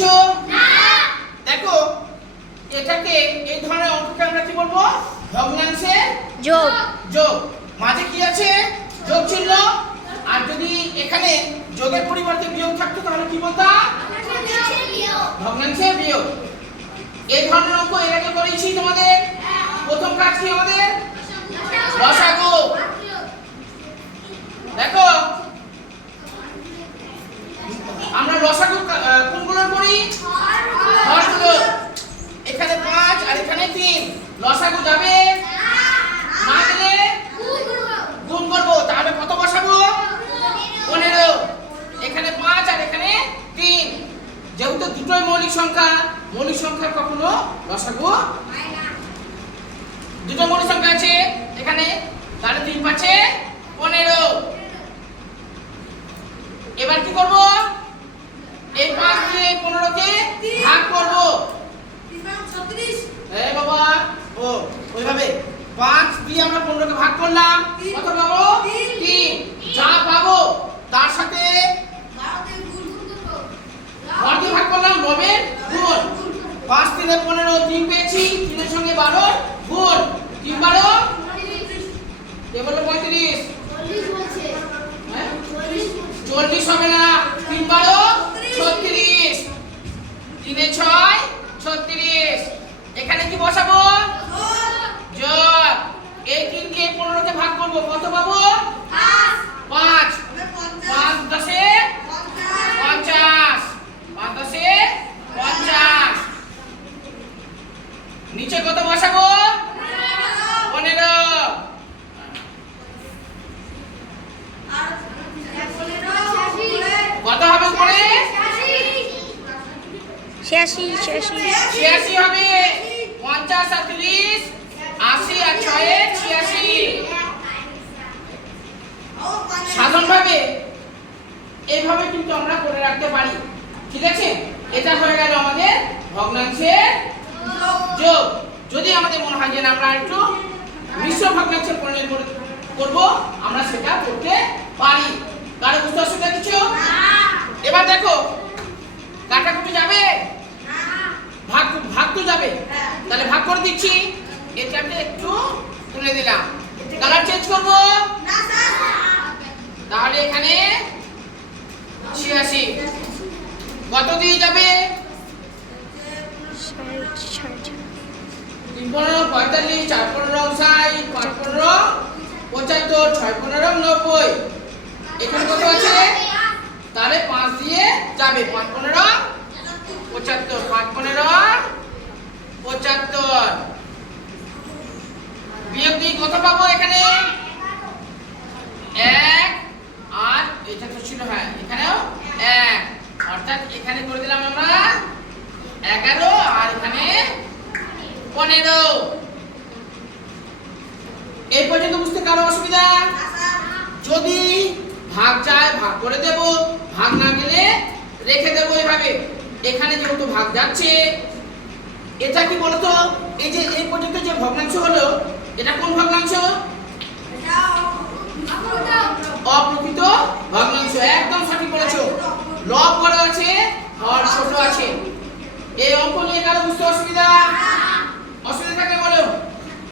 দিচ্ছো? দেখো এটাকে এই ধরনের অঙ্ককে আমরা কি বলবো? ভগ্নাংশের যোগ। যোগ। মাঝে কি আছে? যোগ চিহ্ন। আর যদি এখানে যোগের পরিবর্তে বিয়োগ থাকতো তাহলে কি বলতাম? ভগ্নাংশের বিয়োগ। এই ধরনের অঙ্ক এর আগে করেছি তোমাদের। প্রথম কাজ কি আমাদের? লসাগু। দেখো আমরা লসাগু কোনগুলো করি? হরগুলো। এখানে 5 আর এখানে 3, লসাগু যাবে না, গেলে গুণ করব। তাহলে কত বসাবো? 15। এখানে 5 আর এখানে 3, যেহেতু দুটোই মৌলিক সংখ্যা, মৌলিক সংখ্যার কখনো লসাগু হয় না। দুটো মৌলিক সংখ্যা আছে এখানে, তাহলে 3 5 15। এবার কি করব? এই 5 দিয়ে 15 কে ভাগ করব। 36। এই বাবা, ও ওইভাবে 5 দিয়ে আমরা 15 কে ভাগ করলাম, কত পাবো? 3। যা পাবো তার সাথে 12 দিয়ে গুণ করব। হর দিয়ে ভাগ করলাম, লবের গুণ। 5 3 15, 3 পেয়েছি, 3 এর সঙ্গে 12 গুণ। 3 12 কে বললো 35? 40 বলছে। হ্যাঁ 40 40 হবে না, 3 12 36। 3 এ 6 36। এখানে কি বসাবো? যোগ। এই 3 কে 15 কে ভাগ করব, কত পাবো? 5। 5 10 এ 50। 5 10 এ 50। নিচে কত বসাবো? 15। কত হবে পরে? 86 86 হবে। 50 আর 30 80 আর 6 এ 86। সাধারণভাবে এইভাবে কিন্তু আমরা করে রাখতে পারি। ঠিক আছে, এটা হয়ে গেল আমাদের ভগ্নাংশের যোগ। যদি আমাদের মনে হয় যে আমরা একটু মিশ্র ভগ্নাংশের পরিণয় করব, আমরা সেটা করতে পারি। কারো বুঝতে অসুবিধা কিছু? এবার দেখো কাটাকুটি যাবে, ভাগ ভাগ তো যাবে, তাহলে ভাগ করে দিচ্ছি। এটাকে একটু তুলে দিলাম, কালার চেঞ্জ করব। তাহলে এখানে 86 কত দিয়ে যাবে? 3 15 45, 4 15 60, 5 15 75, 6 15 90। এখানে কত আছে? তাহলে 5 দিয়ে যাবে, 5 15 75, 5 15 75। বিয়োগ দিয়ে কত পাবো? এখানে 1 আর এটা তো ছিল, হ্যাঁ এখানেও 1, অর্থাৎ এখানে করে দিলাম আমরা 11 আর এখানে 15। এই পর্যন্ত বুঝতে কারো অসুবিধা? যদি ভাগ যায় ভাগ করে দেব, ভাগ না গেলে রেখে দেব এইভাবে। এখানে যেহেতু ভাগ যাচ্ছে, এটা কি বলতো? এই যে এই পর্যন্ত যে ভগ্নাংশ হলো, এটা কোন ভগ্নাংশ? অপ্রকৃত ভগ্নাংশ। একদম সঠিক বলেছো। লব বড় আছে, হর ছোট আছে। এই অঙ্ক নিয়ে কারো বুঝতে অসুবিধা?